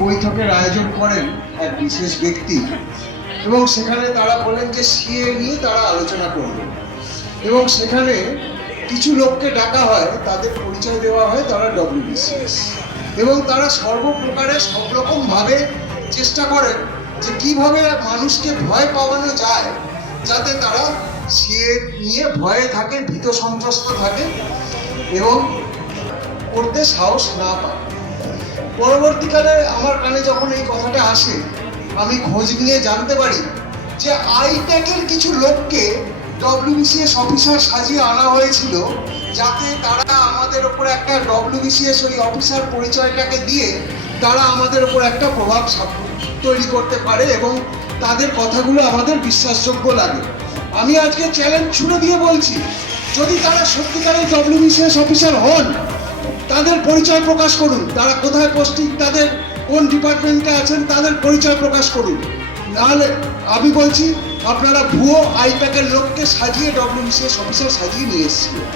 বৈঠকের আয়োজন করেন এক বিশেষ ব্যক্তি। এবং সেখানে তারা বলেন যে সিএ নিয়ে তারা আলোচনা করবে। এবং সেখানে কিছু লোককে ডাকা হয়, তাদের পরিচয় দেওয়া হয় তারা ডব্লিউবিসিএস। এবং তারা সর্বপ্রকারে সব রকমভাবে চেষ্টা করেন যে, কীভাবে মানুষকে ভয় পাওয়ানো যায়, যাতে তারা সিএ নিয়ে ভয়ে থাকে ভীত সন্ত্রস্ত থাকে এবং করতে সাহস না পায়। পরবর্তীকালে আমার কানে যখন এই কথাটা আসে, আমি খোঁজ নিয়ে জানতে পারি যে আইট্যাকের কিছু লোককে ডব্লিউবিসিএস অফিসার সাজিয়ে আনা হয়েছিল, যাতে তারা আমাদের ওপর একটা ডব্লিউবিসিএস ওই অফিসার পরিচয়টাকে দিয়ে তারা আমাদের ওপর একটা প্রভাব তৈরি করতে পারে এবং তাদের কথাগুলো আমাদের বিশ্বাসযোগ্য লাগে। আমি আজকে চ্যালেঞ্জ ছুড়ে দিয়ে বলছি, যদি তারা সত্যিকারের ডব্লিউবিসিএস অফিসার হন তাদের পরিচয় প্রকাশ করুন। তারা কোথায় পোস্টিং তাদের কোন ডিপার্টমেন্টে আছেন, তাদের পরিচয় প্রকাশ করুন। নাহলে আমি বলছি, আপনারা ভুয়ো আইপ্যাকের লোককে সাজিয়ে ডব্লিউবিসিএস অফিসার সাজিয়ে নিয়ে এসেছিলেন।